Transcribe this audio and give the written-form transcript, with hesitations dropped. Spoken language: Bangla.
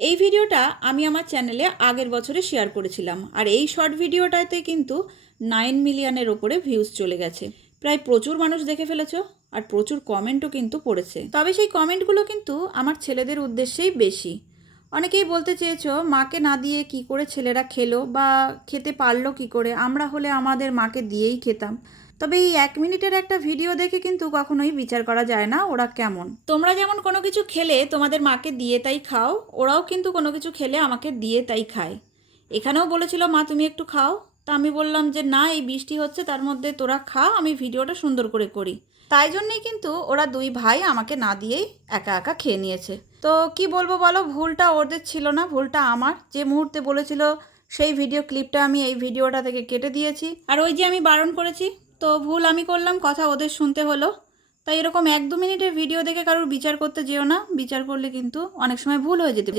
এই ভিডিওটা আমি আমার চ্যানেলে আগের বছরে শেয়ার করেছিলাম, আর এই শর্ট ভিডিওটাতে কিন্তু 9 মিলিয়নের ওপরে ভিউজ চলে গেছে। প্রায় প্রচুর মানুষ দেখে ফেলেছ, আর প্রচুর কমেন্টও কিন্তু পড়েছে। তবে সেই কমেন্টগুলো কিন্তু আমার ছেলেদের উদ্দেশ্যেই বেশি। অনেকেই বলতে চেয়েছো মাকে না দিয়ে কি করে ছেলেরা খেলো বা খেতে পারলো কি করে, আমরা হলে আমাদের মাকে দিয়েই খেতাম। তবে এই 1 মিনিটের একটা ভিডিও দেখে কিন্তু কখনোই বিচার করা যায় না ওরা কেমন। তোমরা যেমন কোনো কিছু খেলে তোমাদের মাকে দিয়ে তাই খাও, ওরাও কিন্তু কোনো কিছু খেলে আমাকে দিয়ে তাই খায়। এখানেও বলেছিল মা তুমি একটু খাও, তা আমি বললাম যে না, এই বৃষ্টি হচ্ছে, তার মধ্যে তোরা খা, আমি ভিডিওটা সুন্দর করে করি। তাই জন্যেই কিন্তু ওরা দুই ভাই আমাকে না দিয়েই একা একা খেয়ে নিয়েছে। তো কি বলবো বলো, ভুলটা ওদের ছিল না, ভুলটা আমার। যে মুহূর্তে বলেছিল সেই ভিডিও ক্লিপটা আমি এই ভিডিওটা থেকে কেটে দিয়েছি, আর ওই যে আমি বারণ করেছি, তো ভুল আমি করলাম, কথা ওদের শুনতে হলো। তাই এরকম 1-2 মিনিটের ভিডিও দেখে কারোর বিচার করতে যেও না, বিচার করলে কিন্তু অনেক সময় ভুল হয়ে যেতে